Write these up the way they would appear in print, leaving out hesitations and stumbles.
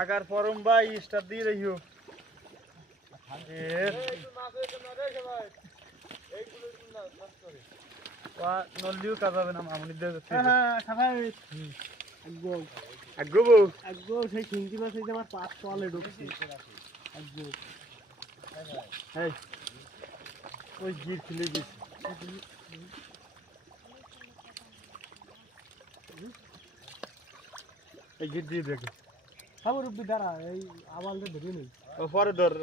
কাকার ফরম ভাই স্টার দিয়ে রইও নলিও কাজ হবে না মামুনি সেই খিঙ্কি মাছ আমার পাঁচ তলে ঢুকছি ওই গির খুলে দিচ্ছি এই গির দিয়ে দেখে খাবার উপরে দাঁড়া এই আওয়াজটা ধরে নেই পরে ধর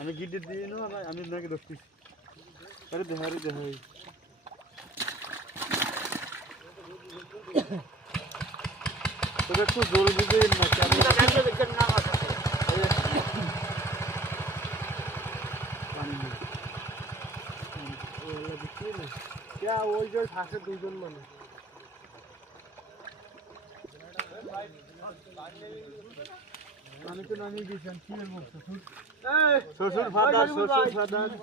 আমি গিট দিয়ে নো আমি নাকি ধরছি আরে দেহারি দেহারি তো একটু জোরে দিবে না আমি জানতে দেখেন না আছে পানি ওলা দেখি না क्या ওই যে থাকে দুইজন মানে আমি তো নামিয়ে দিয়েছেন কি এর মুখ শ্বশুর ফাদার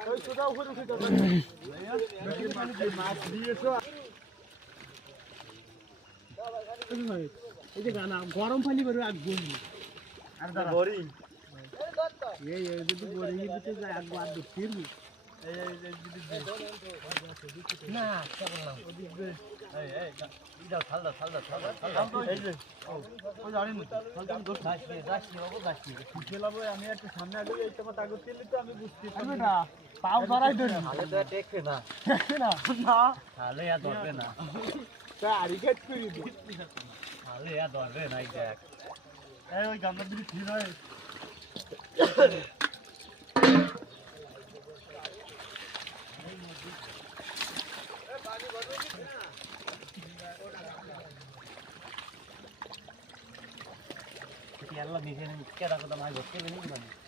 ওই সোজা উপরে উঠে যাবে মাছ দিয়েছো এই যে গানা গরম পানি করে আগ গলি আর দাঁড়া বড়ি এই যদি বড়ি দিতে যায় আগ বাদ দে ফিরবি এই যদি না কেমন না ওদিক দে এই ইদা খালদা এই যে ও জানি না খালদা দোষ যাচ্ছি বাবু যাচ্ছি খেলাবো আমি একটু সামনে আগে এই তোমার তাগত দিলে তো আমি বুঝতে পারবো না পাও ধরাই ধরি তাহলে তো টেকবে না না তাহলে আর ধরবে না তা আরিকেট করি দি তাহলে আর ধরবে না এই দেখ এই ওই গামলা দিবি ঠিক হয় Allah bisa ni kita dah kata mai bos ke ni mana?